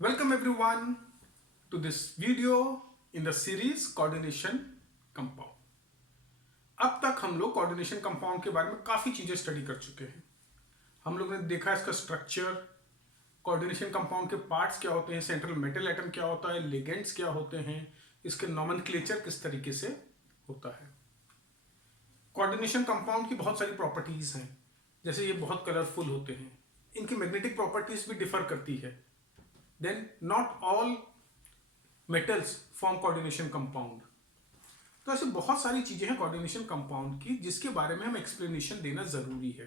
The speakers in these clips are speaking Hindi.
Welcome everyone to this video in the series coordination compound. अब तक हम लोग कोऑर्डिनेशन कंपाउंड के बारे में काफ़ी चीज़ें स्टडी कर चुके हैं। हम लोग ने देखा इसका स्ट्रक्चर, कोऑर्डिनेशन कंपाउंड के पार्ट्स क्या होते हैं, सेंट्रल मेटल एटम क्या होता है, लिगेंड्स क्या होते हैं, इसके नॉमेनक्लेचर किस तरीके से होता है। कोऑर्डिनेशन कंपाउंड की बहुत सारी प्रॉपर्टीज़ हैं, जैसे ये बहुत कलरफुल होते हैं, इनकी मैग्नेटिक प्रॉपर्टीज़ भी डिफर करती है। Then not all metals form coordination compound. तो ऐसे बहुत सारी चीजें हैं कोऑर्डिनेशन कंपाउंड की जिसके बारे में हम एक्सप्लेनेशन देना जरूरी है,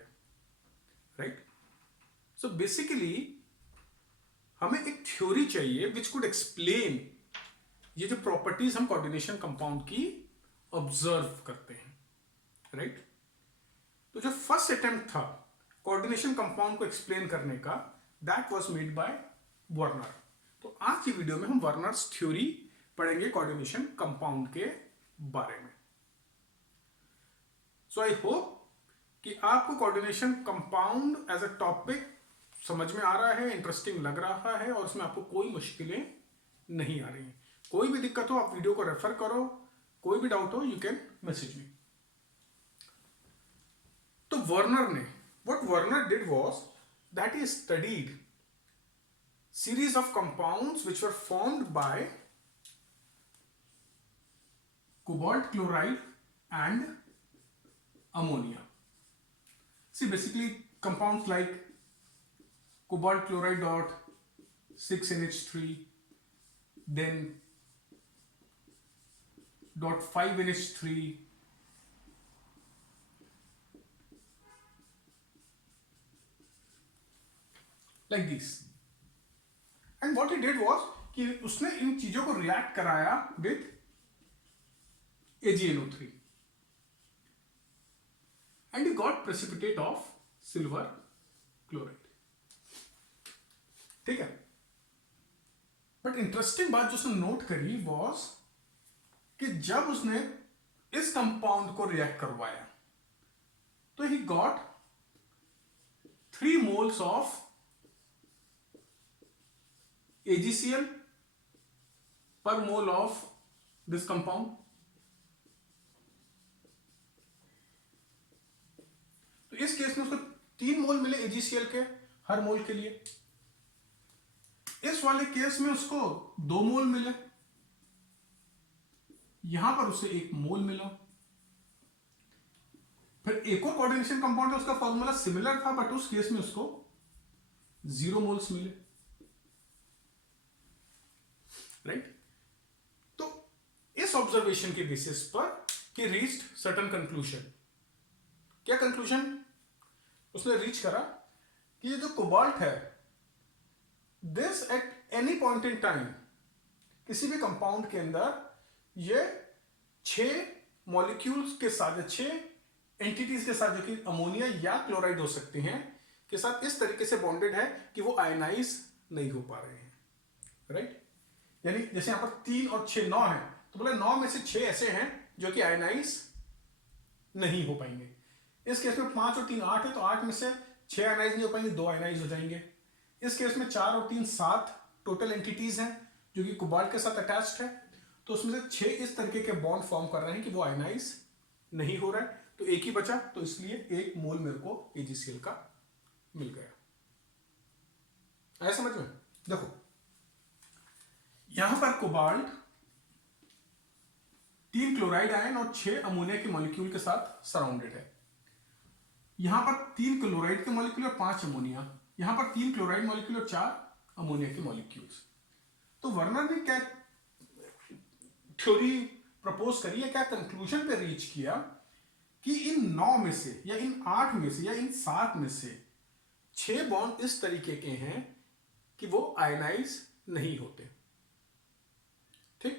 राइट। सो बेसिकली हमें एक थ्योरी चाहिए विच कुड एक्सप्लेन ये जो प्रॉपर्टीज हम कोऑर्डिनेशन कंपाउंड की ऑब्जर्व करते हैं, राइट। तो जो फर्स्ट अटेम्प्ट था कोऑर्डिनेशन कंपाउंड को एक्सप्लेन करने का, that was made by Werner. तो आज की वीडियो में हम वर्नर्स थ्योरी पढ़ेंगे कोऑर्डिनेशन कंपाउंड के बारे में। सो आई होप कि आपको coordination compound as a topic समझ में आ रहा है, इंटरेस्टिंग लग रहा है और उसमें आपको कोई मुश्किलें नहीं आ रही हैं। कोई भी दिक्कत हो आप वीडियो को रेफर करो, कोई भी डाउट हो यू कैन मैसेज मी। तो वर्नर ने what Werner did was that he studied series of compounds which were formed by cobalt chloride and ammonia. See, basically compounds like cobalt chloride dot 6NH3, then dot 5NH3, like this. And what he did was कि उसने इन चीजों को रिएक्ट कराया with AgNO3 and he got precipitate of silver chloride, ठीक है। बट इंटरेस्टिंग बात जो उसने नोट करी वाज कि जब उसने इस कंपाउंड को रिएक्ट करवाया तो he got 3 moles of AgCl per mole of this compound. तो इस केस में उसको 3 मोल मिले AgCl के हर मोल के लिए। इस वाले केस में उसको 2 मोल मिले, यहां पर उसे 1 मोल मिला। फिर एक और कोऑर्डिनेशन कंपाउंड है, उसका फॉर्मूला सिमिलर था बट उस केस में उसको 0 मोल्स मिले, राइट। तो इस ऑब्जर्वेशन के बेसिस पर ही रीच्ड सर्टेन कंक्लूजन। क्या कंक्लूजन उसने रीच करा कि ये जो कोबाल्ट है, this at any point in time, किसी भी कंपाउंड के अंदर ये 6 मॉलिक्यूल्स के साथ, 6 एंटिटीज के साथ, जो कि अमोनिया या क्लोराइड हो सकते हैं, के साथ इस तरीके से बॉन्डेड है कि वो आयनाइज नहीं हो पा रहे हैं, राइट। यानी जैसे यहां पर 3 और 6 9 है, तो बोले 9 में से 6 ऐसे हैं जो कि आयनाइज नहीं हो पाएंगे। इस केस में 5 और 3 8 है, तो 8 में से 6 आयनाइज नहीं हो पाएंगे, 2 आयनाइज हो जाएंगे। इस केस में 4 और 3 7 टोटल एंटिटीज हैं जो कि कोबाल्ट के साथ अटैच्ड है, तो उसमें से 6 इस तरीके के बॉन्ड फॉर्म कर रहे हैं कि वो आयनाइज नहीं हो रहा है, तो एक ही बचा, तो इसलिए 1 मोल मेरे को AgCl का मिल गया। आया समझ में? देखो यहां पर कोबाल्ट 3 क्लोराइड आयन और 6 अमोनिया के मॉलिक्यूल के साथ सराउंडेड है। यहां पर 3 क्लोराइड के मॉलिक्यूल और 5 अमोनिया, यहां पर 3 क्लोराइड मॉलिक्यूल और 4 अमोनिया के मॉलिक्यूल्स। तो वर्नर ने क्या थ्योरी प्रपोज करी है, क्या कंक्लूजन पे रीच किया कि इन 9 में से या इन 8 में से या इन 7 में से 6 बॉन्ड इस तरीके के हैं कि वो आयनाइज नहीं होते, ठीक।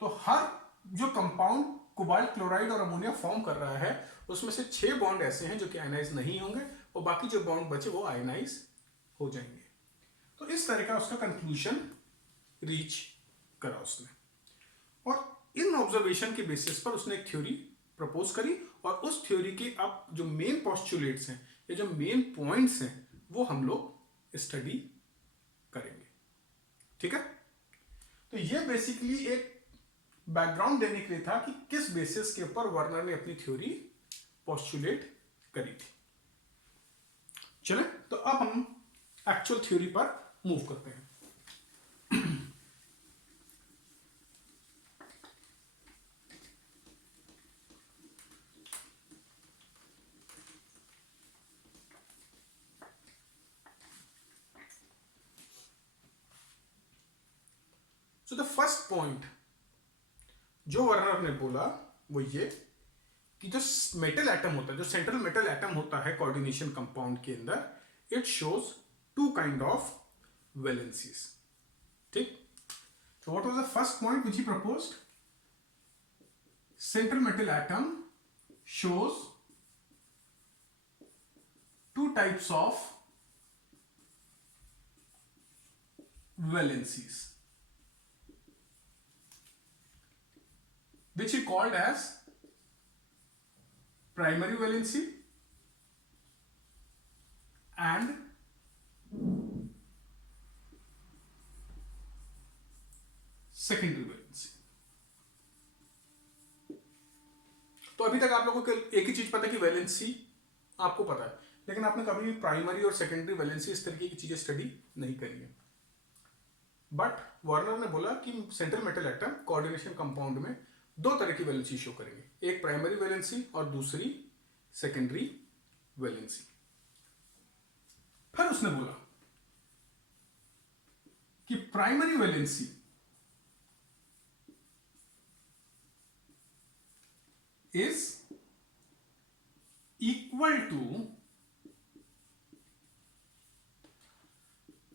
तो हर जो कंपाउंड कोबाल्ट क्लोराइड और अमोनिया फॉर्म कर रहा है उसमें से 6 बॉन्ड ऐसे हैं जो कि आयनाइज नहीं होंगे और बाकी जो बॉन्ड बचे वो आयनाइज हो जाएंगे। तो इस तरह का उसका कंक्लूजन रीच करा उसने, और इन ऑब्जर्वेशन के बेसिस पर उसने एक थ्योरी प्रपोज करी, और उस थ्योरी के अब जो मेन पोस्टुलेट्स हैं या जो मेन पॉइंट्स हैं वो हम लोग स्टडी करेंगे। ठीक है, तो ये बेसिकली एक बैकग्राउंड देने के लिए था कि किस बेसिस के ऊपर वर्नर ने अपनी थ्योरी पोस्टुलेट करी थी। चले, तो अब हम एक्चुअल थ्योरी पर मूव करते हैं। सो द फर्स्ट पॉइंट जो वर्नर ने बोला वो ये कि जो मेटल एटम होता है, जो सेंट्रल मेटल एटम होता है कोऑर्डिनेशन कंपाउंड के अंदर, it shows two kind of valencies. ठीक, so what was the first point which he proposed? Central metal atom shows two types of valencies, which he called as primary valency and secondary valency. तो अभी तक आप लोगों को एक ही चीज पता है कि वैलेंसी आपको पता है, लेकिन आपने कभी भी प्राइमरी और सेकेंडरी वैलेंसी इस तरीके की चीजें स्टडी नहीं करी है। बट वर्नर ने बोला कि central metal atom coordination compound में दो तरह की वैलेंसी शो करेंगे, एक प्राइमरी वैलेंसी और दूसरी सेकेंडरी वैलेंसी। फिर उसने बोला कि primary valency is equal to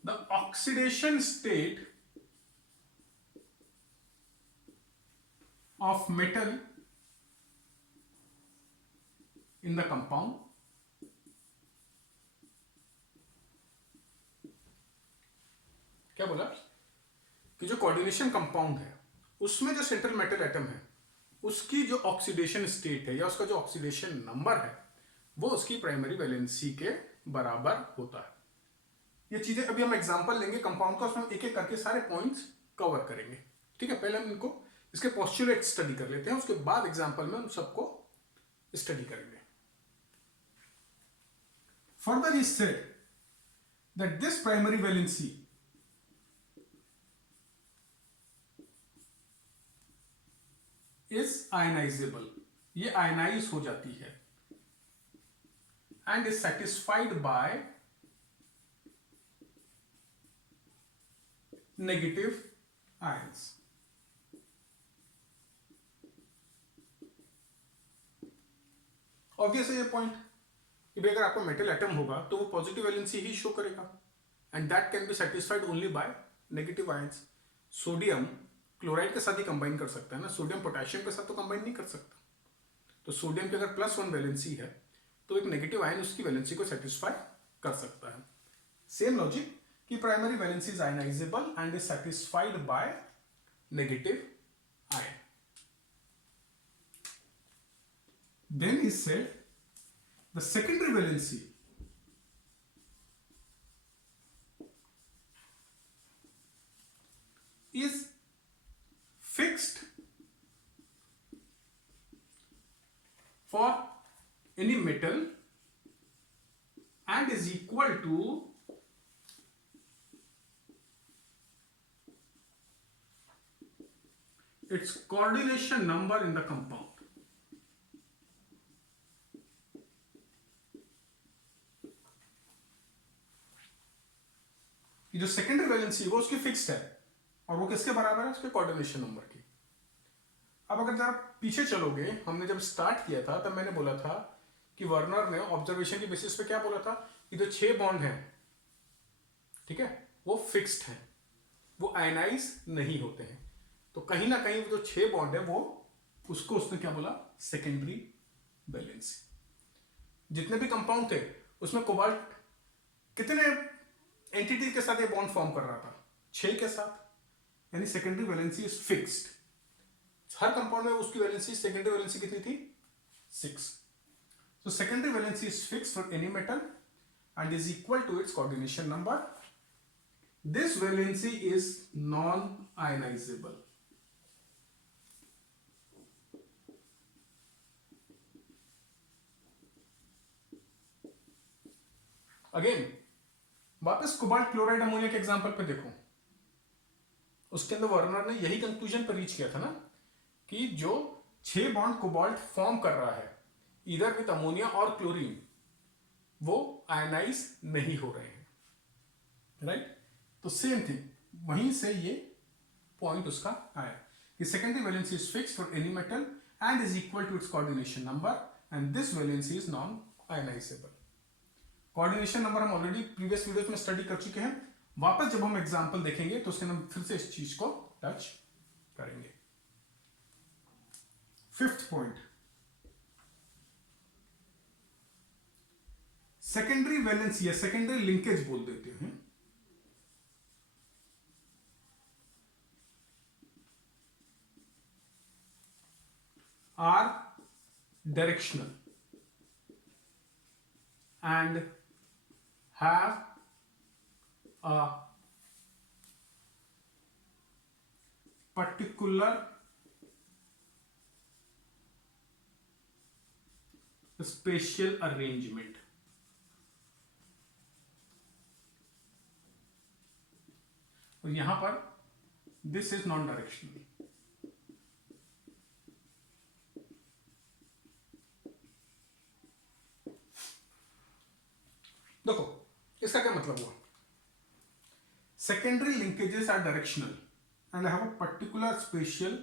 the oxidation state of metal in the compound क्या बोला कि जो कोऑर्डिनेशन कंपाउंड है उसमें जो सेंट्रल मेटल एटम है उसकी जो ऑक्सीडेशन स्टेट है या उसका जो ऑक्सीडेशन नंबर है वो उसकी प्राइमरी वैलेंसी के बराबर होता है। ये चीजें अभी हम एग्जांपल लेंगे कंपाउंड का, उसमें एक एक करके सारे पॉइंट्स कवर करेंगे। ठीक है, पहले हम इनको इसके पोस्टुलेट स्टडी कर लेते हैं, उसके बाद एग्जांपल में हम सबको स्टडी करेंगे। Further is said that this primary valency is ionizable, ये आयनाइज हो जाती है, and is satisfied by negative ions. Obvious है ये पॉइंट कि अगर आपका मेटल एटम होगा तो वो पॉजिटिव वैलेंसी ही शो करेगा, and that can be satisfied only by negative ions. Sodium chloride के साथ ही कंबाइन कर सकता है ना, सोडियम पोटेशियम के साथ तो कंबाइन नहीं कर सकता। तो सोडियम की अगर +1 वैलेंसी है तो एक नेगेटिव आयन उसकी वैलेंसी को सेटिस्फाई कर सकता है। सेम लॉजिक कि primary valency is ionizable and is satisfied by negative ion. Then is said the secondary valency is fixed for any metal and is equal to its coordination number in the compound। जो सेकेंडरी वैलेंसी वो उसकी फिक्स्ड है और वो किसके बराबर है, उसके कोऑर्डिनेशन नंबर की। अब अगर जरा पीछे चलोगे, हमने जब स्टार्ट किया था तब मैंने बोला था कि वर्नर ने ऑब्जर्वेशन की बेसिस पे क्या बोला था कि जो 6 बॉन्ड हैं, ठीक है, वो फिक्स्ड हैं, वो आयनाइज नहीं होते हैं। तो कहीं ना कहीं वो जो 6 बॉन्ड है वो उसको उसने क्या बोला, सेकेंडरी वैलेंसी। जितने भी कंपाउंड थे उसमें कोबाल्ट कितने एंटिटी के साथ ये बॉन्ड फॉर्म कर रहा था, 6 के साथ, यानी secondary valency is fixed. Her compound में उसकी वैलेंसी, सेकेंडरी वैलेंसी कितनी थी, 6। So secondary valency is fixed for any metal and is equal to its coordination number This valency is non-ionizable. Again वापस कोबाल्ट क्लोराइड अमोनिया के एग्जांपल पे देखो, उसके अंदर वर्नर ने यही कंक्लूजन पर रीच किया था ना कि जो 6 बॉन्ड कोबाल्ट फॉर्म कर रहा है इधर विद अमोनिया और क्लोरीन, वो आयनाइज नहीं हो रहे हैं, राइट? तो सेम थिंग, वहीं से ये पॉइंट उसका आया कि secondary valency is fixed for any metal and is equal to its coordination number and this valency is non ionizable. Coordination number हम ऑलरेडी प्रीवियस वीडियोस में स्टडी कर चुके हैं, वापस जब हम एग्जांपल देखेंगे तो उसके हम फिर से इस चीज को टच करेंगे। फिफ्थ पॉइंट, सेकेंडरी वैलेंसी या सेकेंडरी लिंकेज बोल देते हैं। Are directional and have a particular spatial arrangement. और यहां पर this is non-directional. देखो इसका क्या मतलब हुआ, secondary linkages are directional and have a particular spatial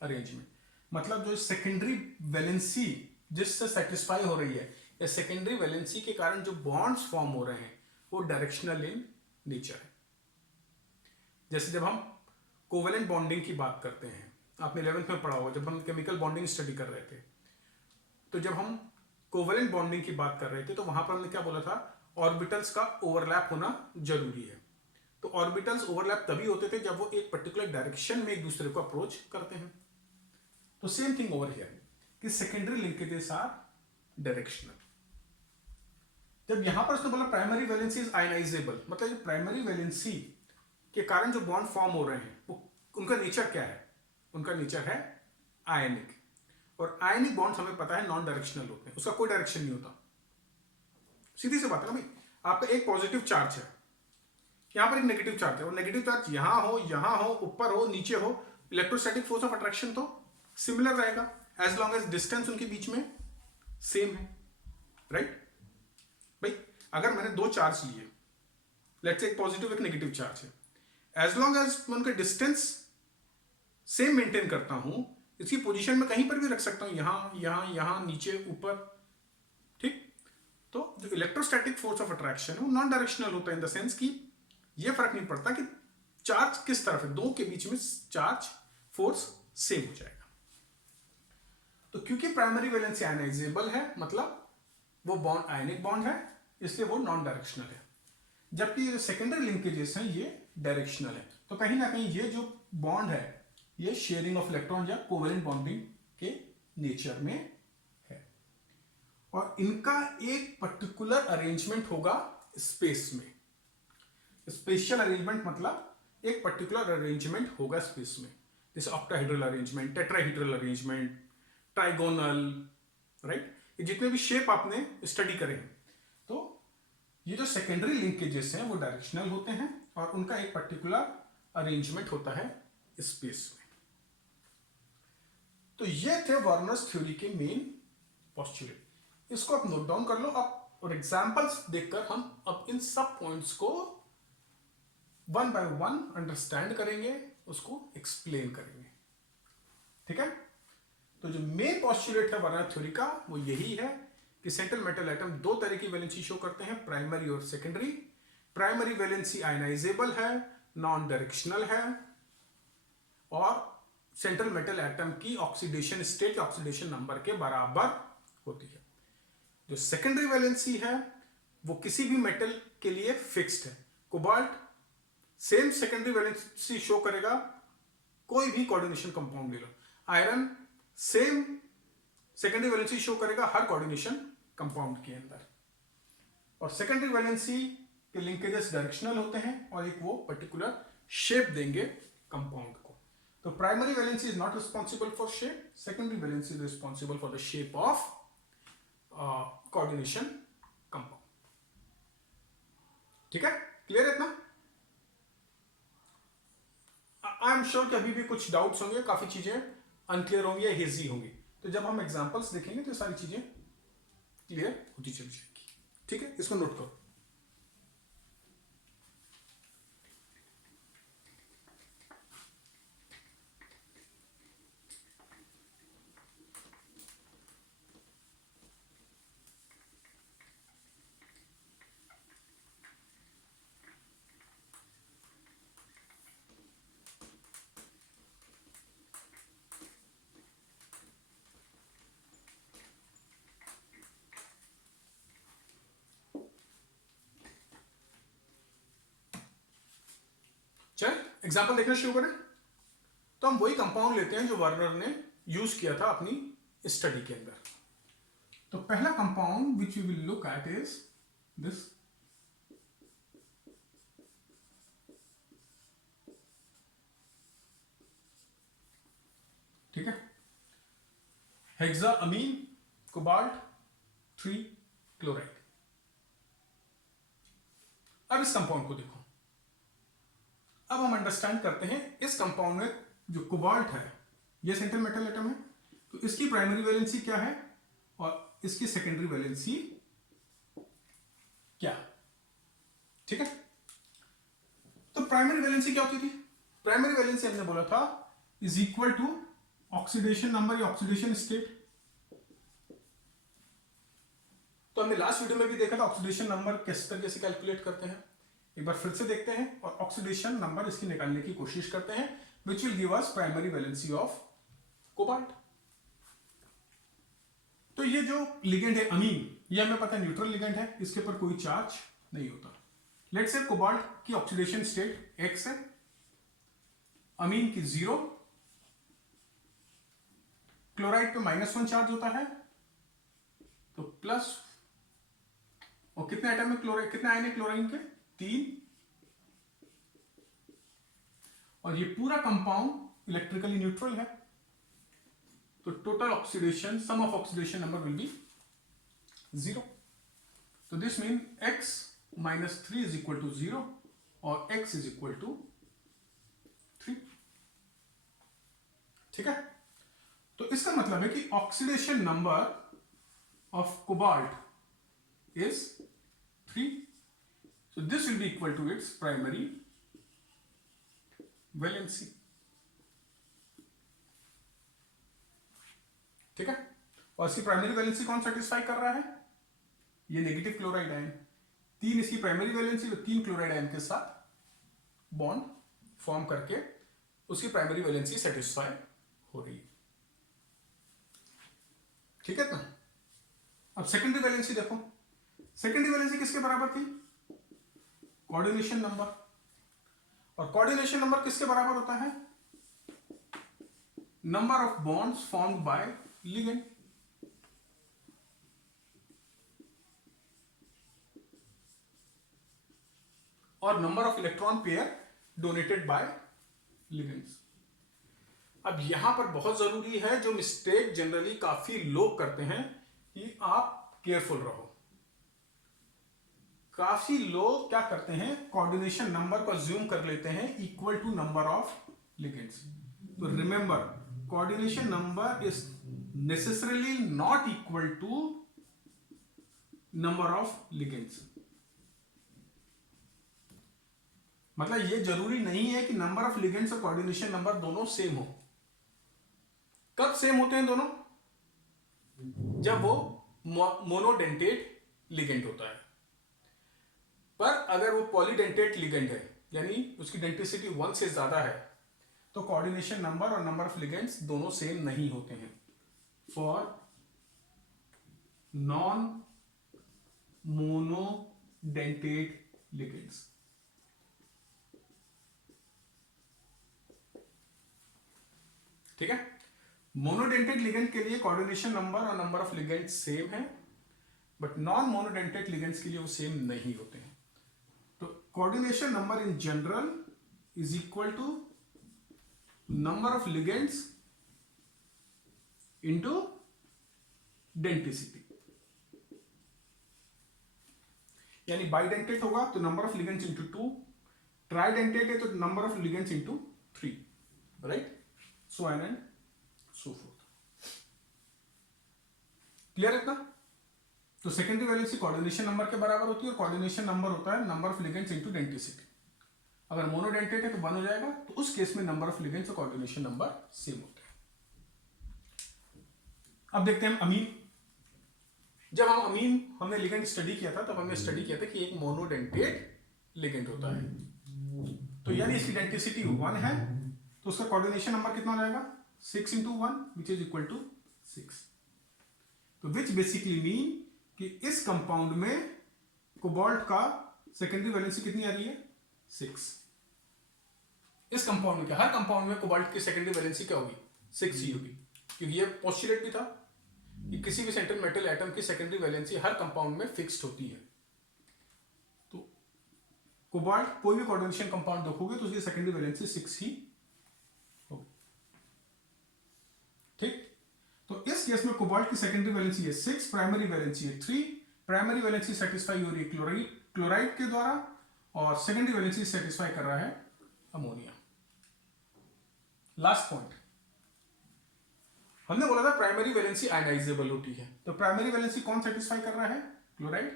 arrangement. मतलब जो सेकेंडरी वैलेंसी जिससे सेटिस्फाई हो रही है या सेकेंडरी वैलेंसी के कारण जो बॉन्ड्स फॉर्म हो रहे हैं वो डायरेक्शनल इन नेचर है। जैसे जब हम कोवेलेंट बॉन्डिंग की बात करते हैं, आपने 11th में पढ़ा होगा जब हम केमिकल बॉन्डिंग स्टडी कर रहे थे, तो जब हम कोवेलेंट बॉन्डिंग की बात कर रहे थे तो वहां पर हमने क्या बोला था, ऑर्बिटल्स का ओवरलैप होना जरूरी है। तो ऑर्बिटल्स ओवरलैप तभी होते थे जब वो एक पर्टिकुलर डायरेक्शन में एक दूसरे को अप्रोच करते हैं। तो सेम थिंग ओवर हियर कि सेकेंडरी लिंकेजेस आर डायरेक्शनल। जब यहां पर उसने बोला प्राइमरी वैलेंसी इज आयनाइजेबल, मतलब प्राइमरी वैलेंसी के कारण जो बॉन्ड फॉर्म हो रहे हैं वो उनका नेचर क्या है, उनका नेचर है आयनिक। और आयनिक बॉन्ड हमें पता है नॉन डायरेक्शनल होते हैं, उसका कोई डायरेक्शन नहीं होता। सीधी सी बात है ना भाई, आपका एक पॉजिटिव चार्ज है, यहां पर एक नेगेटिव चार्ज है, और नेगेटिव चार्ज यहां हो, ऊपर हो, नीचे हो, इलेक्ट्रोस्टैटिक फोर्स ऑफ अट्रैक्शन तो सिमिलर रहेगा एज लॉन्ग एज डिस्टेंस उनके बीच में सेम है, राइट? भाई अगर मैंने 2 चार्ज लिए, लेट्स से एक पॉजिटिव एक नेगेटिव चार्ज है, एज लॉन्ग एज मैं उनका डिस्टेंस सेम मेंटेन करता हूं, इसकी पोजीशन में कहीं पर भी रख सकता हूं, यहां, नीचे, ऊपर, ठीक? तो जो इलेक्ट्रोस्टैटिक फोर्स ऑफ अट्रैक्शन है वो नॉन डायरेक्शनल होता है इन द सेंस कि ये फर्क नहीं पड़ता कि चार्ज किस तरफ है, दो के बीच में चार्ज फोर्स सेम हो जाएगा। तो क्योंकि प्राइमरी वैलेंसी आयनाइजेबल है, मतलब वो बॉन्ड आयनिक बॉन्ड है, इसलिए वो नॉन डायरेक्शनल है। जबकि ये सेकेंडरी लिंकेजेस हैं ये डायरेक्शनल है। तो कहीं ना कहीं ये जो बॉन्ड है ये शेयरिंग ऑफ इलेक्ट्रॉन या कोवेलेंट बॉन्डिंग के नेचर में है, और इनका एक पर्टिकुलर अरेंजमेंट होगा स्पेस में। स्पेशियल अरेंजमेंट मतलब एक पर्टिकुलर अरेंजमेंट होगा स्पेस में, जैसे octahedral arrangement, tetrahedral arrangement, trigonal, right? ये जितने भी शेप आपने स्टडी करे हैं, तो ये जो सेकेंडरी लिंकेजेस हैं वो डायरेक्शनल होते हैं और उनका एक पर्टिकुलर अरेंजमेंट होता है स्पेस में। तो ये थे वर्नर्स थ्योरी के मेन पोस्टुलेट, इसको आप नोट डाउन कर लो अब, और एग्जांपल्स देखकर हम अब इन सब पॉइंट्स को वन बाय वन अंडरस्टैंड करेंगे, उसको एक्सप्लेन करेंगे, ठीक है? तो जो मेन पोस्टुलेट है वर्नर थ्योरी का वो यही है कि सेंट्रल मेटल एटम 2 तरह की वैलेंसी शो करते हैं, प्राइमरी और सेकेंडरी। प्राइमरी वैलेंसी आयनाइजेबल है, नॉन डायरेक्शनल है, और सेंट्रल मेटल एटम की ऑक्सीडेशन स्टेट ऑक्सीडेशन नंबर के बराबर होती है। जो सेकेंडरी वैलेंसी है वो किसी भी मेटल के लिए फिक्स्ड है। Cobalt same secondary valency show करेगा, कोई भी कोऑर्डिनेशन कंपाउंड ले लो। Iron same secondary valency show करेगा हर कोऑर्डिनेशन कंपाउंड के अंदर। और सेकेंडरी वैलेंसी कि लिंकेजेस डायरेक्शनल होते हैं और एक वो पर्टिकुलर शेप देंगे कंपाउंड को। तो primary valency is not responsible for shape, secondary valency is responsible for the shape of coordination compound. ठीक है, क्लियर है इतना? आई एम श्योर कि अभी भी कुछ डाउट्स होंगे, काफी चीजें अनक्लियर होंगी या हेजी होंगी, तो जब हम एग्जांपल्स देखेंगे तो सारी चीजें क्लियर होती चली जाएगी। ठीक है, इसको नोट करो। चल एग्जाम्पल देखना शुरू करें। तो हम वही कंपाउंड लेते हैं जो वर्नर ने यूज किया था अपनी स्टडी के अंदर। तो पहला compound which you will look at is this, ठीक है, हेक्साअमीन कोबाल्ट 3 क्लोराइड। अब इस कंपाउंड को देखो। अब हम अंडरस्टैंड करते हैं इस कंपाउंड में जो कोबाल्ट है ये सेंट्रल मेटल एटम है, तो इसकी प्राइमरी वैलेंसी क्या है और इसकी सेकेंडरी वैलेंसी क्या। ठीक है, तो प्राइमरी वैलेंसी क्या होती थी? प्राइमरी वैलेंसी हमने बोला था is equal to oxidation number या ऑक्सीडेशन स्टेट। तो हमने लास्ट वीडियो में भी देखा था ऑक्सीडेशन नंबर किस तरीके से कैलकुलेट करते हैं। एक बार फिर से देखते हैं और ऑक्सीडेशन नंबर इसकी निकालने की कोशिश करते हैं, which will give us primary valency of cobalt. तो ये जो लिगेंड है अमीन, ये हमें पता है न्यूट्रल लिगेंड है, इसके ऊपर कोई चार्ज नहीं होता। लेट्स से कोबाल्ट की ऑक्सीडेशन स्टेट X है, अमीन की 0, क्लोराइड पे -1 चार्ज होता है, तो प्लस, और कितने एटम है क्लोराइड, कितने आयन है क्लोराइन के? 3, और ये पूरा कंपाउंड इलेक्ट्रिकली न्यूट्रल है, तो total oxidation, sum of oxidation number will be 0। तो this mean X - 3 is equal to 0 और X इज इक्वल टू 3। ठीक है, तो इसका मतलब है कि oxidation number of cobalt is 3, so this will be equal to its primary valency। ठीक है, और इसकी प्राइमरी वैलेंसी कौन सेटिस्फाई कर रहा है? ये नेगेटिव क्लोराइड आयन। 3 इसकी प्राइमरी वैलेंसी, तो 3 क्लोराइड आयन के साथ बॉन्ड फॉर्म करके उसकी प्राइमरी वैलेंसी सेटिस्फाई हो रही है। ठीक है, ना? अब सेकेंडरी वैलेंसी देखो। सेकेंडरी वैलेंसी किसके बराबर थी? Coordination number. और कोऑर्डिनेशन नंबर किसके बराबर होता है? Number of bonds formed by ligand. और number of electron pair donated by ligands. अब यहां पर बहुत जरूरी है, जो मिस्टेक जनरली काफी लोग करते हैं, कि आप केयरफुल रहो। काफी लोग क्या करते हैं, कोऑर्डिनेशन नंबर को अज्यूम कर लेते हैं equal to number of ligands. तो remember, coordination number is necessarily not equal to number of ligands. मतलब ये जरूरी नहीं है कि नंबर ऑफ लिगेंड्स और कोऑर्डिनेशन नंबर दोनों सेम हो। कब सेम होते हैं दोनों? जब वो मोनोडेंटेट लिगेंड होता है। पर अगर वो पॉलीडेंटेट लिगेंड है, यानी उसकी डेंटिसिटी 1 से ज्यादा है, तो कोऑर्डिनेशन नंबर और नंबर ऑफ लिगेंड्स दोनों सेम नहीं होते हैं फॉर नॉन मोनोडेंटेट लिगेंड्स। ठीक है, मोनोडेंटेट लिगेंड के लिए कोऑर्डिनेशन नंबर और नंबर ऑफ लिगेंड सेम है, बट नॉन मोनोडेंटेट लिगेंड्स के लिए वो सेम नहीं होते हैं। coordination number in general is equal to number of ligands into denticity. यानी बाइडेंटेट होगा तो number of ligands into 2, tridentate है तो number of ligands into 3, right, so on and so fourth. Clear है ना? तो सेकेंडरी वैलेंसी कोऑर्डिनेशन नंबर के बराबर होती है और कोऑर्डिनेशन नंबर होता है number of ligands into denticity. अगर मोनोडेंटेट है तो 1 हो जाएगा, तो उस केस में नंबर ऑफ लिगेंड्स और कोऑर्डिनेशन नंबर सेम होते हैं। अब देखते हैं हम अमीन। जब हम अमीन हमने लिगेंड स्टडी किया था तब हमने स्टडी किया था कि एक मोनोडेंटेट लिगेंड होता है, तो यानी इसकी डेंटिसिटी 1 है, तो उसका कोऑर्डिनेशन नंबर कितना हो जाएगा 6 into 1 which is equal to 6। तो विच बेसिकली मीन कि इस कंपाउंड में कोबाल्ट का सेकेंडरी वैलेंसी कितनी आ रही है 6। इस कंपाउंड में क्या, हर कंपाउंड में कोबाल्ट की सेकेंडरी वैलेंसी क्या होगी 6 ही होगी, क्योंकि ये पोस्टुलेट भी था कि किसी भी सेंट्रल मेटल एटम की सेकेंडरी वैलेंसी हर कंपाउंड में फिक्स्ड होती है। तो कोबाल्ट कोई भी कोऑर्डिनेशन कंपाउंड देखोगे तो उसकी सेकेंडरी वैलेंसी 6 ही होगी, ठीक। तो इस केस में कोबाल्ट की सेकेंडरी वैलेंसी है 6, प्राइमरी वैलेंसी है 3। प्राइमरी वैलेंसी सेटिस्फाई हो रही है क्लोराइड के द्वारा और सेकेंडरी वैलेंसी सेटिस्फाई कर रहा है अमोनिया। लास्ट पॉइंट, हमने बोला था प्राइमरी वैलेंसी आयनाइजेबल होती है, तो प्राइमरी वैलेंसी कौन सेटिस्फाई कर रहा है क्लोराइड,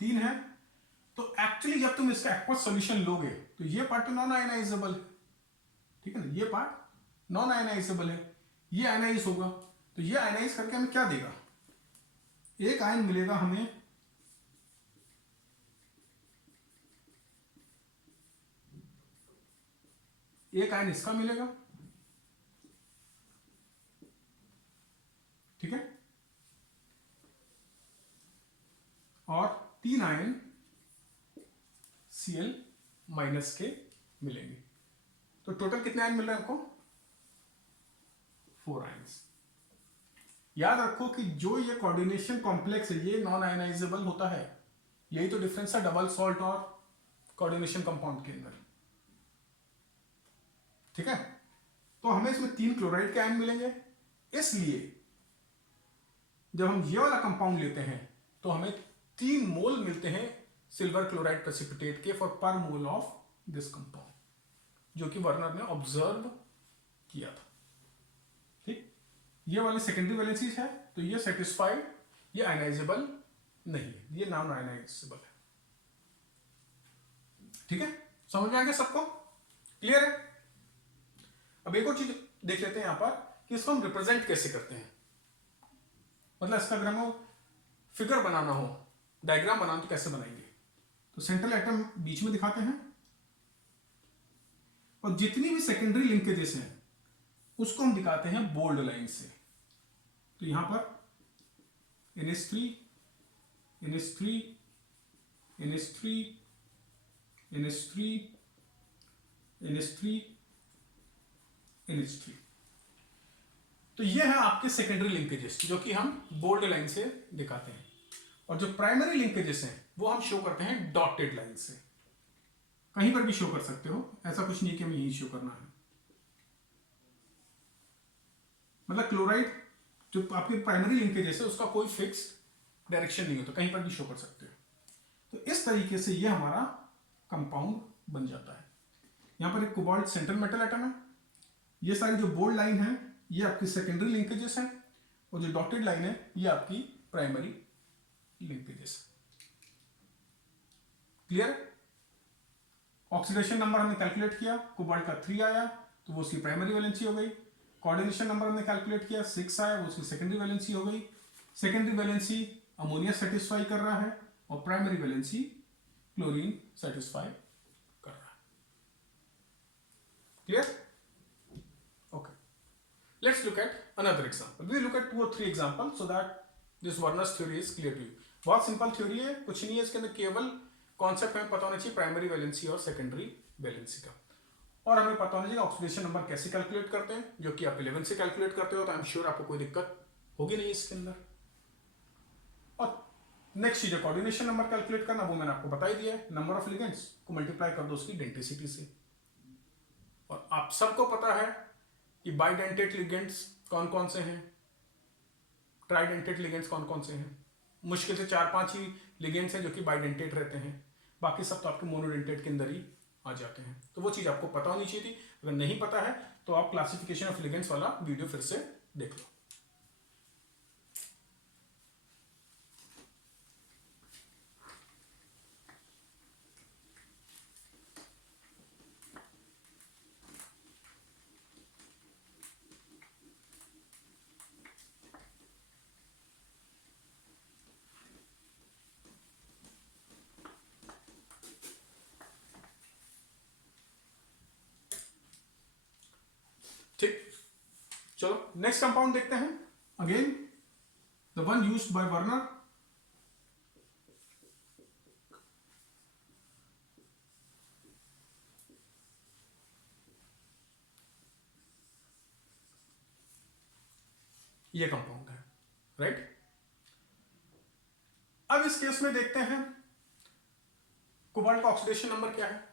3 है। तो एक्चुअली जब तुम इसका एक्वस सॉल्यूशन लोगे तो ये पार्ट तो नॉन आयनाइजेबल है, ठीक है ना, ये पार्ट नॉन आयनाइजेबल है, ये आयनाइज होगा, तो ये आयनाइज करके हमें क्या देगा, एक आयन मिलेगा हमें एक आयन इसका मिलेगा, ठीक है, और 3 आयन Cl माइनस के मिलेंगे। तो टोटल कितने आयन मिल रहे हैं आपको 4 आयन्स। याद रखो कि जो ये कोऑर्डिनेशन कॉम्प्लेक्स है ये नॉन आयनाइजेबल होता है, यही तो डिफरेंस है डबल सॉल्ट और कोऑर्डिनेशन कंपाउंड के अंदर, ठीक है। तो हमें इसमें 3 क्लोराइड के आयन मिलेंगे, इसलिए जब हम ये वाला कंपाउंड लेते हैं तो हमें 3 मोल मिलते हैं सिल्वर क्लोराइड प्रेसिपिटेट के फॉर पर मोल ऑफ दिस कंपाउंड, जो कि वर्नर ने ऑब्जर्व किया था, ठीक। ये वाली सेकेंडरी वैलेंसी है तो ये सेटिस्फाइड, ये आयनाइजेबल नहीं है, ये नॉन आयनाइजेबल है, ठीक है। समझ में आ गया सबको, क्लियर है? अब एक और चीज देख लेते हैं यहां पर कि इसको हम रिप्रेजेंट कैसे करते हैं, मतलब इसका अगर हमें फिगर बनाना हो, डायग्राम बनाना तो कैसे बनाएंगे। तो सेंट्रल एटम बीच में दिखाते हैं और जितनी भी सेकेंडरी लिंकेजेस हैं उसको हम दिखाते हैं बोल्ड लाइन से। तो यहां पर NH3 NH3 NH3 NH3 NH3 NH3, तो ये है आपके सेकेंडरी लिंकेजेस जो कि हम बोल्ड लाइन से दिखाते हैं, और जो प्राइमरी लिंकेजेस हैं वो हम शो करते हैं डॉटेड लाइन से। कहीं पर भी शो कर सकते हो, ऐसा कुछ नहीं कि हमें यही शो करना है। मतलब क्लोराइड जो आपके प्राइमरी लिंकेजेस है उसका कोई फिक्स डायरेक्शन नहीं होता, कहीं पर भी शो कर सकते हो। तो इस तरीके से ये हमारा कंपाउंड बन जाता है। यहां पर एक कोबाल्ट सेंट्रल मेटल एटम है, ये सारी जो बोल्ड लाइन है ये आपकी सेकेंडरी लिंकेजेस हैं, और जो डॉटेड लाइन है ये आपकी primary linkages. Clear? Oxidation number हमने कैलकुलेट किया, कोबाल्ट का 3 आया तो वो उसकी प्राइमरी वैलेंसी हो गई। कोऑर्डिनेशन नंबर हमने कैलकुलेट किया 6 आया, वो उसकी सेकेंडरी वैलेंसी हो गई। सेकेंडरी वैलेंसी अमोनिया सेटिस्फाई कर रहा है और प्राइमरी वैलेंसी क्लोरीन सेटिस्फाई कर रहा है। Clear? Let's look at another example. We look at 2 or 3 examples so that this Werner's theory is clear to you. बहुत सिंपल थ्योरी है, कुछ नहीं है इसके अंदर, केवल कॉन्सेप्ट हमें पता होना चाहिए प्राइमरी वैलेंसी और सेकेंडरी वैलेंसी का, और हमें पता होना चाहिए ऑक्सीडेशन नंबर कैसे कैलकुलेट करते हैं, जो कि आप 11 से कैलकुलेट करते हो, तो आई एम श्योर आपको कोई दिक्कत होगी नहीं इसके अंदर। और नेक्स्ट चीज है कोऑर्डिनेशन नंबर कैलकुलेट करना, वो मैंने आपको बता ही दिया है, नंबर ऑफ लिगेंड्स को मल्टीप्लाई कर दो उसकी डेंसिटी से। और आप सबको पता है कि बाइडेंटेट लिगेंड्स कौन कौन से हैं, ट्राइडेंटेट लिगेंड्स कौन कौन से हैं। मुश्किल से 4-5 ही लिगेंड्स हैं जो कि बाइडेंटेट रहते हैं, बाकी सब तो आपके मोनोडेंटेट के अंदर ही आ जाते हैं। तो वो चीज आपको पता होनी चाहिए थी। अगर नहीं पता है तो आप क्लासिफिकेशन ऑफ लिगेंड्स वाला वीडियो फिर से देख लो। ठीक, चलो नेक्स्ट कंपाउंड देखते हैं। Again the one used by Werner, ये कंपाउंड है, राइट। अब इस केस में देखते हैं कोबाल्ट का ऑक्सीडेशन नंबर क्या है।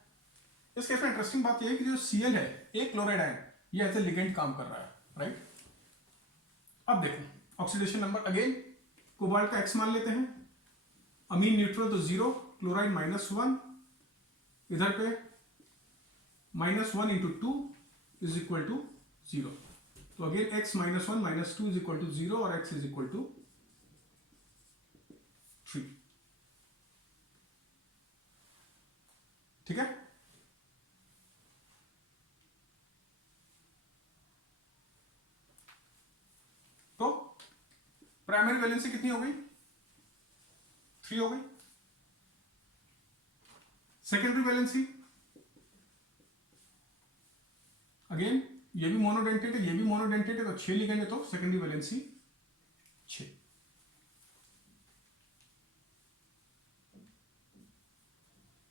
इस केस में इंटरेस्टिंग बात यह है कि जो Cl है, एक क्लोराइड आयन, ये एज ए लिगेंड काम कर रहा है, राइट। अब देखो ऑक्सीडेशन नंबर, अगेन कोबाल्ट का X मान लेते हैं, अमीन न्यूट्रल तो 0, क्लोराइड -1, इधर पे -1 इंटू 2 इज इक्वल टू 0। तो again x -1 -2 is equal to 0 और x इज इक्वल टू 3। ठीक है, तो प्राइमरी वैलेंसी कितनी हो गई, 3 हो गई। सेकेंडरी वैलेंसी अगेन ये भी मोनोडेंटेट है, ये भी मोनोडेंटेट है, तो 6 लिगेंड है, तो सेकेंडरी वैलेंसी 6।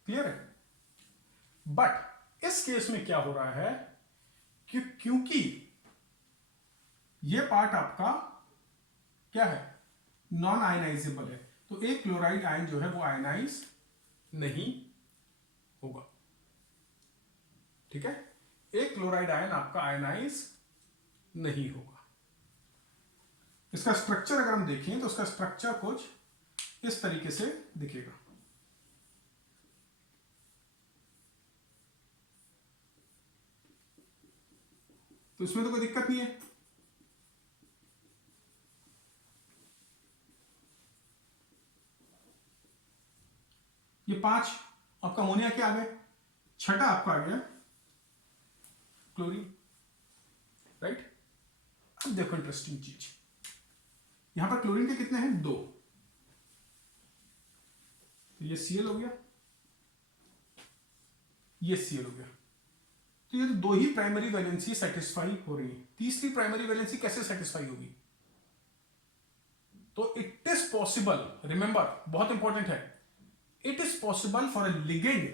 क्लियर है। बट इस केस में क्या हो रहा है कि क्योंकि ये पार्ट आपका क्या है, नॉन आयनाइजेबल है, तो एक क्लोराइड आयन जो है वो आयनाइज नहीं होगा। ठीक है, एक क्लोराइड आयन आपका आयनाइज नहीं होगा। इसका स्ट्रक्चर अगर हम देखें तो इसका स्ट्रक्चर कुछ इस तरीके से दिखेगा। तो इसमें तो कोई दिक्कत नहीं है। ये 5 आपका अमोनिया क्या आ गया, छठा आपका आ गया क्लोरीन, राइट। अब देखो इंटरेस्टिंग चीज, यहां पर क्लोरीन के कितने हैं, 2, तो ये Cl हो गया, ये Cl हो गया। तो ये तो 2 ही प्राइमरी वैलेंसी सेटिस्फाई हो रही है, तीसरी प्राइमरी वैलेंसी कैसे सेटिस्फाई होगी। तो इट इज पॉसिबल, रिमेंबर बहुत इंपॉर्टेंट है, it is possible for a ligand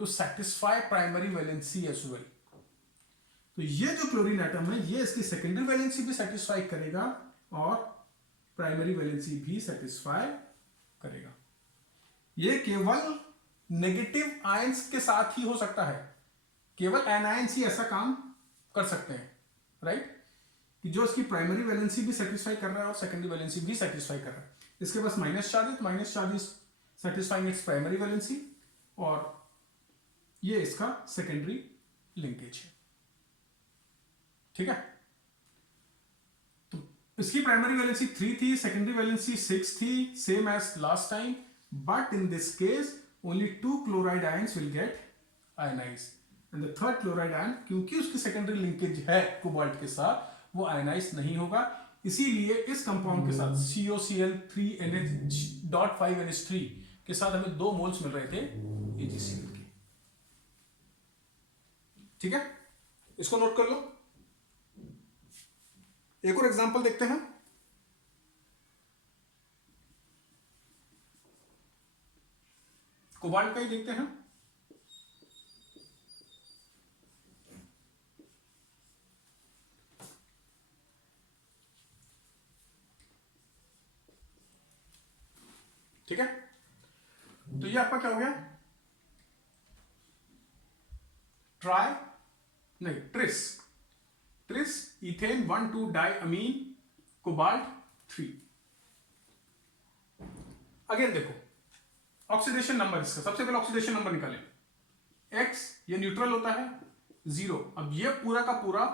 to satisfy primary valency as well. तो ये जो क्लोरीन एटम है ये इसकी सेकेंडरी वैलेंसी भी सेटिस्फाई करेगा और प्राइमरी वैलेंसी भी सेटिस्फाई करेगा। ये केवल नेगेटिव आयंस के साथ ही हो सकता है, केवल एनायंस ही ऐसा काम कर सकते हैं, राइट, कि जो इसकी प्राइमरी वैलेंसी भी सेटिस्फाई कर रहा है और सेकेंडरी वैलेंसी भी सेटिस्फाई कर रहा है। इसके पास माइनस चार्ज है, तो minus charge is satisfying its primary valency और ये इसका सेकेंडरी लिंकेज है। ठीक है, तो इसकी प्राइमरी वैलेंसी 3 थी, सेकेंडरी वैलेंसी 6 थी, same as last time, but in this case only 2 chloride ions will get ionised and the third chloride ion, क्योंकि उसकी सेकेंडरी लिंकेज है कोबाल्ट के साथ, वो आयनाइज नहीं होगा। इसीलिए इस कंपाउंड के साथ COCl3NH.5NH3 के साथ हमें 2 मोल्स मिल रहे थे AgCl के। ठीक है, इसको नोट कर लो। एक और एग्जांपल देखते हैं। कोबाल्ट का ही देखते हैं। ठीक है, तो ये आपका क्या हो गया, ट्रिस इथेन 1,2 डाइअमीन कोबाल्ट 3। अगेन देखो ऑक्सीडेशन नंबर, इसका सबसे पहले ऑक्सीडेशन नंबर निकालें, X ये न्यूट्रल होता है 0। अब ये पूरा का पूरा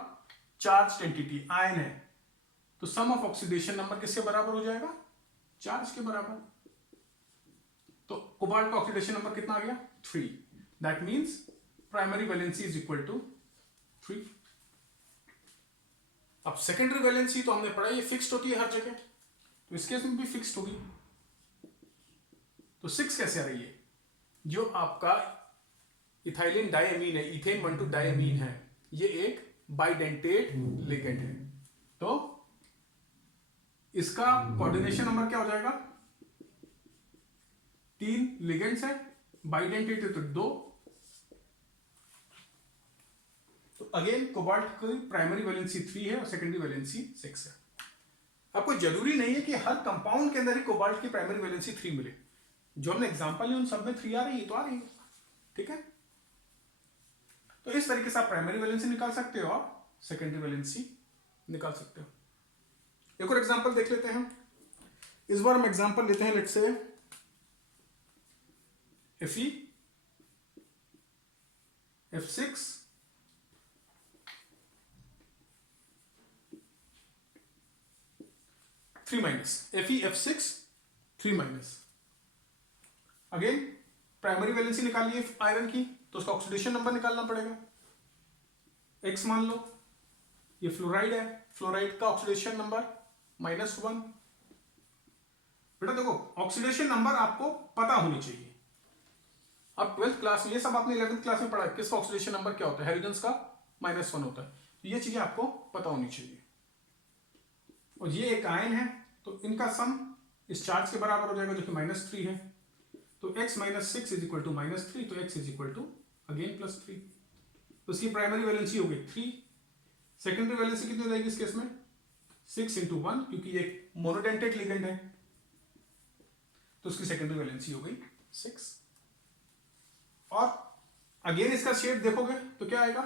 चार्ज एंटिटी आयन है, तो सम ऑफ ऑक्सीडेशन नंबर किसके बराबर हो जाएगा, चार्ज के बराबर। तो कोबाल्ट का ऑक्सीडेशन नंबर कितना आ गया, 3। That means primary valency is equal to 3। अब सेकेंडरी वैलेंसी तो हमने पढ़ा, ये फिक्स्ड होती है हर जगह, तो इस केस में भी फिक्स्ड होगी। तो 6 कैसे आ रही है, जो आपका इथाइलिन डाइअमीन है, इथेन 1,2 डाइअमीन है, ये एक बाइडेंटेट लिगेंड है, तो इसका कोऑर्डिनेशन नंबर क्या हो जाएगा, 3 लिगेंड्स है, बाइडेंटेट है तो 2। तो अगेन कोबाल्ट की प्राइमरी वैलेंसी 3 है और सेकेंडरी वैलेंसी 6 है। आपको जरूरी नहीं है कि हर कंपाउंड के अंदर ही कोबाल्ट की प्राइमरी वैलेंसी 3 मिले, जो हमने एग्जांपल है उन सब में 3 आ रही है तो आ रही है, ठीक है। तो इस तरीके से आप प्राइमरी वैलेंसी निकाल सकते हो और सेकेंडरी वैलेंसी निकाल सकते हो। एक और एग्जांपल देख लेते हैं, इस बार हम एग्जांपल लेते हैं, let's say Fe F6 3 minus, Fe F6 3 minus. Again primary valency निकालिए आयरन की, तो उसका ऑक्सीडेशन नंबर निकालना पड़ेगा, X मान लो। ये फ्लोराइड है, फ्लोराइड का ऑक्सीडेशन नंबर -1। बेटा देखो ऑक्सीडेशन नंबर आपको पता होनी चाहिए। अब 12th क्लास में, ये सब आपने 11th क्लास में पढ़ा, किसका ऑक्सीडेशन नंबर क्या होता है, हेलोजेंस का -1 होता है, तो ये चीजें आपको पता होनी चाहिए। और ये एक आयन है, तो इनका सम इस चार्ज के बराबर हो जाएगा जो कि -3 है, तो x - 6 इज इक्वल टू -3, तो x is equal to again +3। तो इसकी प्राइमरी वैलेंसी हो गई 3, सेकेंडरी वैलेंसी कितनी हो जाएगी इस केस में, 6 × 1, क्योंकि ये मोनोडेंटेट लिगेंड है, तो उसकी सेकेंडरी वैलेंसी हो गई 6। और अगेन इसका शेप देखोगे तो क्या आएगा,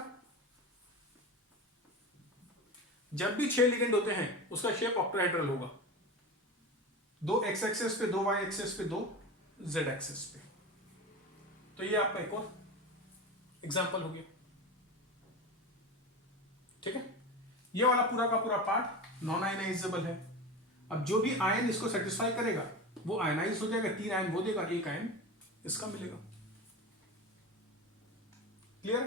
जब भी 6 लिगेंड होते हैं उसका शेप ऑक्टाहेड्रल होगा, 2 x एक्सिस पे, 2 y एक्सिस पे, 2 z एक्सिस पे। तो ये आपका एक और एग्जांपल हो गया, ठीक है। ये वाला पूरा का पूरा पार्ट नॉन आयनाइजेबल है। अब जो भी आयन इसको सेटिस्फाई करेगा वो आयनाइज हो जाएगा, 3 आयन वो देगा, 1 आयन इसका मिलेगा। क्लियर,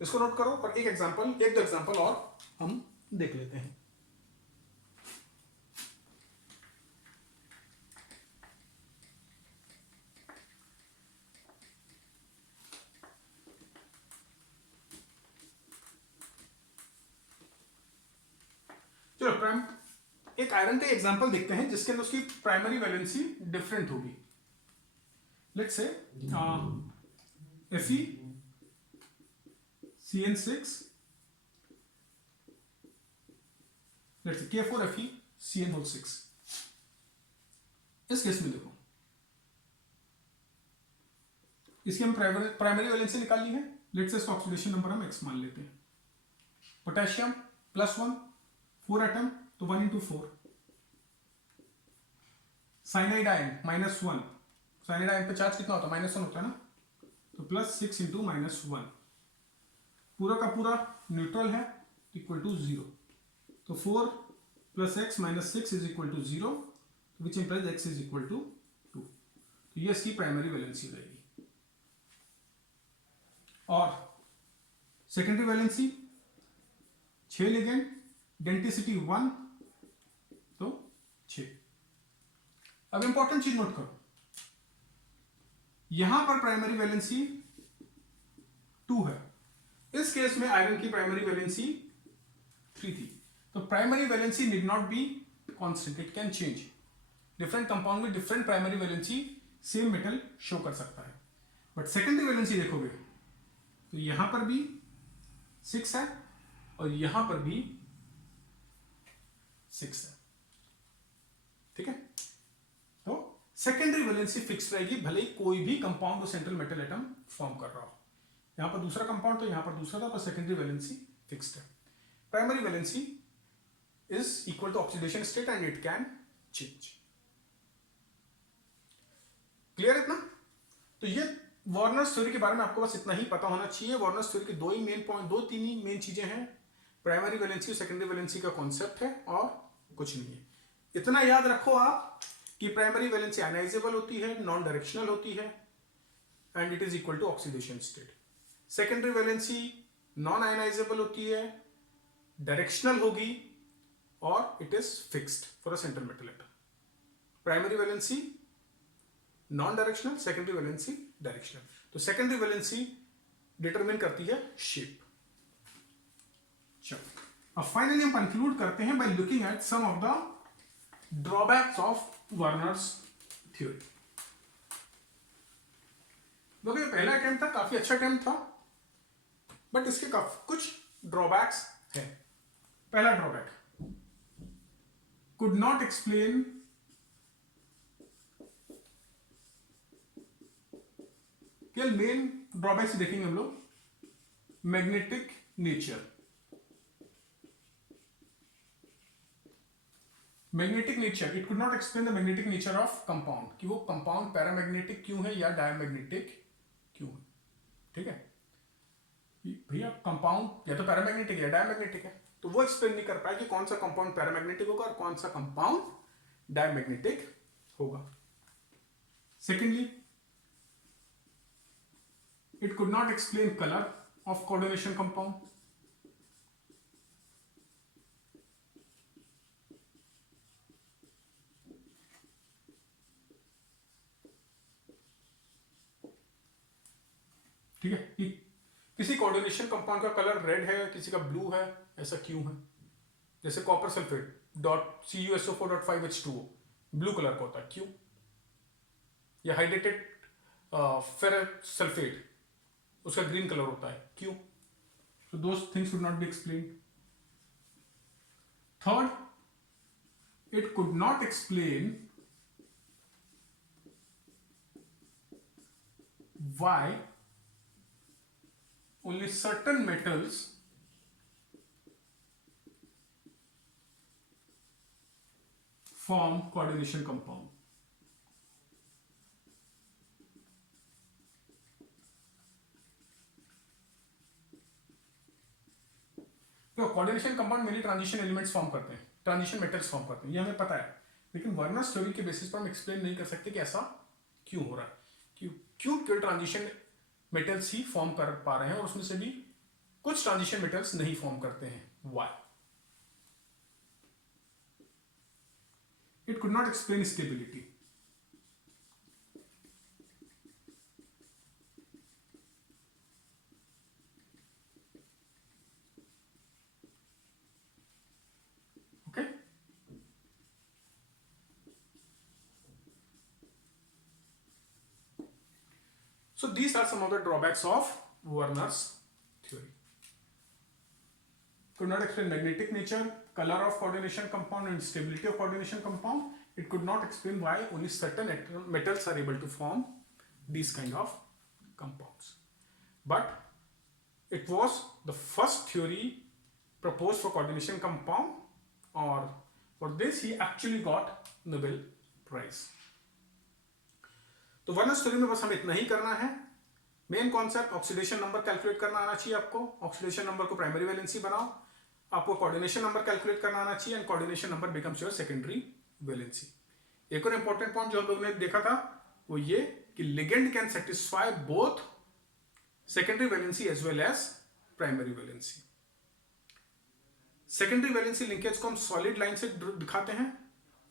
इसको नोट करो और एक दो एग्जांपल और हम देख लेते हैं। चलो एक आयरन का एग्जांपल देखते हैं जिसके अंदर उसकी प्राइमरी वैलेंसी डिफरेंट होगी। Let's say Fe CN6, let's say K4Fe CN6। इस केस में देखो इसकी हम प्राइमरी वैलेंसी निकाली है, लेट्स से इसका ऑक्सीडेशन नंबर हम x मान लेते हैं। पोटेशियम +1, 4 एटम, तो 1 × 4। साइनाइड आयन -1, साइनाइड आयन पे चार्ज कितना होता है, -1 होता है ना, तो +6 × -1, पूरा का पूरा न्यूट्रल है, इक्वल टू 0। तो 4 + x - 6 is equal to 0, which implies x is equal to 2। तो ये इसकी प्राइमरी वैलेंसी रहेगी। और सेकेंडरी वैलेंसी 6 लिगेंड, डेंसिटी 1, तो 6। अब इंपॉर्टेंट चीज नोट करो, यहां पर प्राइमरी वैलेंसी 2 है, इस केस में आयरन की प्राइमरी वैलेंसी 3 थी। तो primary valency need not be constant, it can change. Different compound में different primary valency same metal show कर सकता है। बट सेकेंडरी वैलेंसी देखोगे तो यहां पर भी 6 है और यहां पर भी 6 है, ठीक है। तो सेकेंडरी वैलेंसी फिक्स रहेगी, भले ही कोई भी compound central metal atom form कर रहा हो। यहां पर दूसरा कंपाउंड तो यहां पर दूसरा था, पर सेकेंडरी वैलेंसी फिक्स्ड है। Primary valency is equal to oxidation state and it can change. Clear इतना? तो ये वार्नर्स थ्योरी के बारे में आपको बस इतना ही पता होना चाहिए। वार्नर्स थ्योरी की दो तीन ही मेन चीजें हैं, प्राइमरी वैलेंसी, सेकेंडरी वैलेंसी का कॉन्सेप्ट है और कुछ नहीं है। इतना याद रखो आप कि प्राइमरी वैलेंसी आयनाइजेबल होती है, नॉन डायरेक्शनल होती है and it is equal to oxidation state. Secondary valency non ionisable होती है, डायरेक्शनल होगी और it is fixed for a central metal atom. Primary valency non directional, secondary valency directional. तो सेकेंडरी वैलेंसी डिटरमिन करती है शेप। चलो अब फाइनली हम कंक्लूड करते हैं by looking at some of the drawbacks of Werner's theory. देखो ये पहला अटेम्प्ट था, काफी अच्छा अटेम्प्ट था, बट इसके कुछ ड्रॉबैक्स हैं। पहला ड्रॉबैक, कुड नॉट एक्सप्लेन केवल मेन ड्रॉबैक्स देखेंगे हम लोग। Magnetic nature, magnetic nature, it could not explain the magnetic nature of compound, कि वो कंपाउंड पैरामैग्नेटिक क्यों है या डायमैग्नेटिक क्यों है। ठीक है भैया, कंपाउंड या तो पैरामैग्नेटिक या डायमैग्नेटिक है, तो वो एक्सप्लेन नहीं कर पाया कि कौन सा कंपाउंड पैरामैग्नेटिक होगा और कौन सा कंपाउंड डायमैग्नेटिक होगा। Secondly, it could not explain color of coordination compound. ठीक है कि किसी कोऑर्डिनेशन कंपाउंड का कलर रेड है, किसी का ब्लू है, ऐसा क्यों है। जैसे copper sulphate .CuSO4.5H2O blue colour का होता है, क्यों। या हाइड्रेटेड फेरस सल्फेट, उसका ग्रीन कलर होता है, क्यों। So those things should not be explained. Third, it could not explain why only certain metals form coordination compound. तो coordination compound mainly transition elements form करते हैं, ट्रांजिशन मेटल्स फॉर्म करते हैं, ये हमें पता है, लेकिन वर्नर्स थ्योरी के बेसिस पर हम एक्सप्लेन नहीं कर सकते कि ऐसा क्यों हो रहा है, क्यों केवल ट्रांजिशन मेटल्स ही फॉर्म कर पा रहे हैं और उसमें से भी कुछ ट्रांजिशन मेटल्स नहीं फॉर्म करते हैं, why. It could not explain stability. Okay, so these are some of the drawbacks of Werner's theory. Could not explain magnetic nature, color of coordination compound and stability of coordination compound. It could not explain why only certain metals are able to form these kind of compounds. But it was the first theory proposed for coordination compound, or for this he actually got Nobel Prize. तो वर्नर्स थ्योरी में बस हमें इतना ही करना है। Main concept, oxidation number calculate करना आना चाहिए आपको। ऑक्सीडेशन नंबर को प्राइमरी वैलेंसी बनाओ, आपको कोऑर्डिनेशन नंबर कैलकुलेट करना आना चाहिए and coordination number becomes your secondary valency. एक और इंपॉर्टेंट पॉइंट जो हम लोगों ने देखा था वो ये कि ligand can satisfy both secondary valency as well as primary valency. Secondary valency linkage को हम सॉलिड लाइन से दिखाते हैं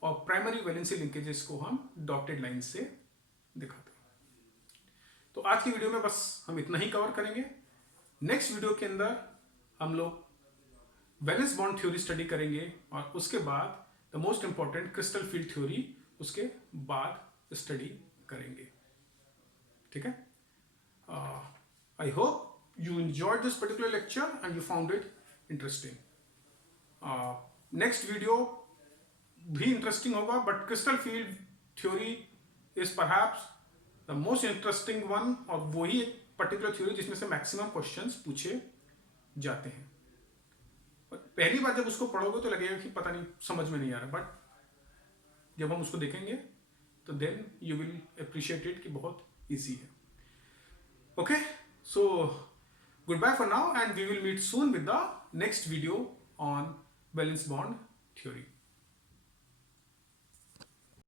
और प्राइमरी वैलेंसी लिंकेजेस को हम डॉटेड लाइन से दिखाते हैं। तो आज की वीडियो में बस हम इतना ही कवर करेंगे। नेक्स्ट वीडियो के अंदर हम लोग वैलेंस बॉन्ड थ्योरी स्टडी करेंगे और उसके बाद the most important crystal field theory उसके बाद स्टडी करेंगे। ठीक है, I hope you enjoyed this particular lecture and you found it interesting. Next video भी इंटरेस्टिंग होगा, but crystal field theory is perhaps the most interesting one, और वही एक पर्टिकुलर थ्योरी जिसमें से मैक्सिमम क्वेश्चंस पूछे जाते हैं। पहली बार जब उसको पढ़ोगे तो लगेगा कि पता नहीं, समझ में नहीं आ रहा, बट जब हम उसको देखेंगे तो then you will appreciate it कि बहुत ईजी है। Okay, so goodbye for now, and we will meet soon with the next video on valence bond theory.